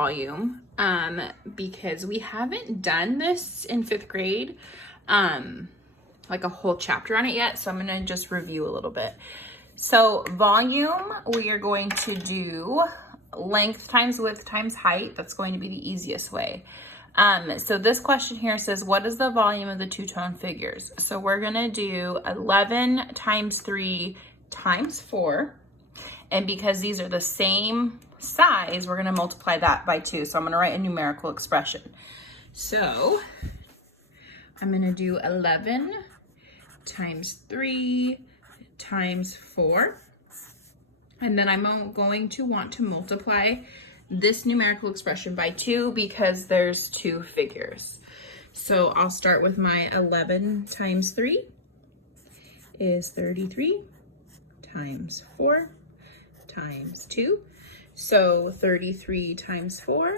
volume because we haven't done this in 5th grade, like a whole chapter on it yet. So I'm gonna just review a little bit. So volume, we are going to do length times width times height. That's going to be the easiest way. So this question here says, what is the volume of the two-tone figures? So we're gonna do 11 times 3 times 4. And because these are the same size, we're gonna multiply that by 2. So I'm gonna write a numerical expression. So I'm gonna do 11 times 3 times 4. And then I'm going to want to multiply this numerical expression by 2 because there's 2 figures. So I'll start with my 11 times 3 is 33 times 4 times 2. So 33 times 4 .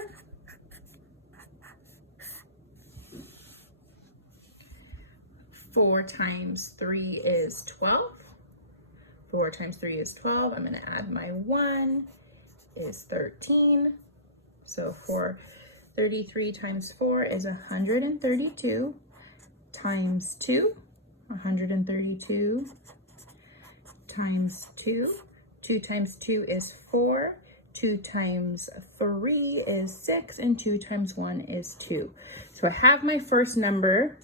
4 times 3 is 12. 4 times 3 is 12. I'm going to add my 1 is 13. So 33 times 4 is 132 times 2. 132 times 2. 2 times 2 is 4. 2 times 3 is 6. And 2 times 1 is 2. So I have my first number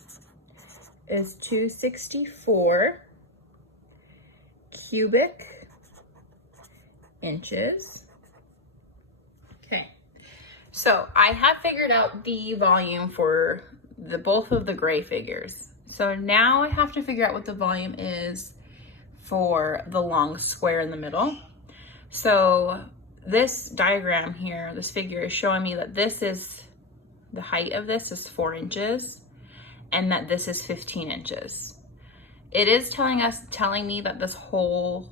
is 264 cubic inches. Okay, so I have figured out the volume for both of the gray figures. So now I have to figure out what the volume is for the long square in the middle. So this diagram here, this figure is showing me that this is, the height of this is 4 inches and that this is 15 inches. It is telling me that this whole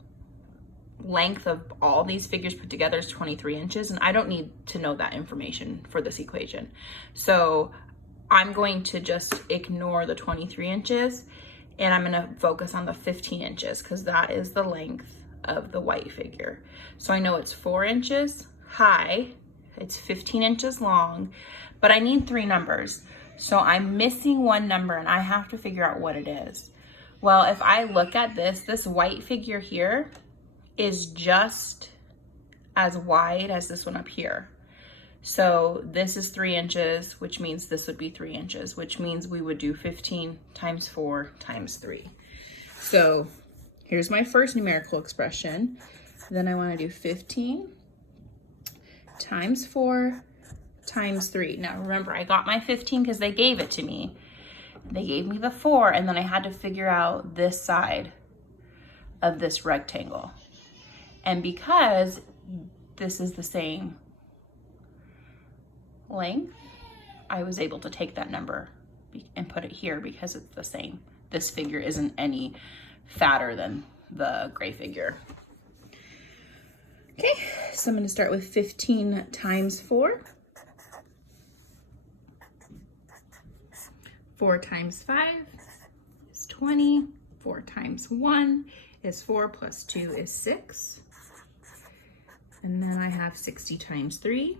length of all these figures put together is 23 inches, and I don't need to know that information for this equation. So I'm going to just ignore the 23 inches and I'm gonna focus on the 15 inches because that is the length of the white figure. So I know it's 4 inches high, it's 15 inches long, but I need 3 numbers. So I'm missing 1 number and I have to figure out what it is. Well, if I look at this white figure here is just as wide as this one up here. So this is 3 inches, which means this would be 3 inches, which means we would do 15 times 4 times 3. So here's my first numerical expression. Then I want to do 15 times 4 times 3. Now remember, I got my 15 because they gave it to me. They gave me the 4, and then I had to figure out this side of this rectangle. And because this is the same length, I was able to take that number and put it here because it's the same. This figure isn't any fatter than the gray figure. Okay, so I'm going to start with 15 times 4. 4 times 5 is 20. 4 times 1 is 4 plus 2 is 6. And then I have 60 times 3.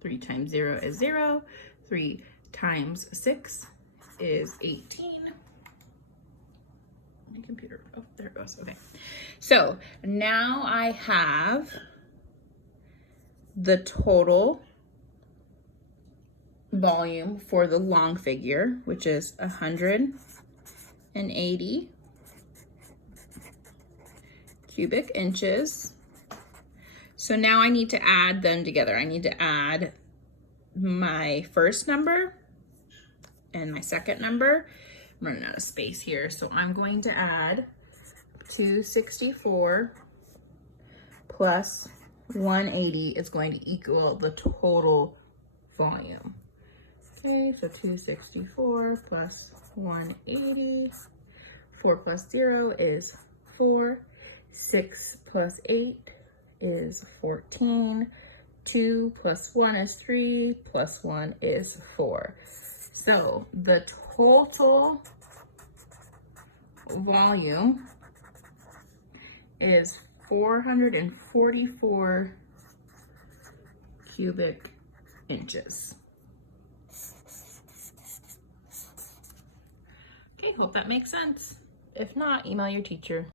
3 times 0 is 0. 3 times 6 is 18. My computer, oh, there it goes. Okay. So now I have the total volume for the long figure, which is 180 cubic inches. So now I need to add them together. I need to add my first number and my second number. I'm running out of space here, so I'm going to add 264 plus 180 is going to equal the total volume. Okay, so 264 plus 180. 4 plus 0 is 4. 6 plus 8 is 14. 2 plus 1 is 3. Plus 1 is 4. So the total volume is 444 cubic inches. Okay, hope that makes sense. If not, email your teacher.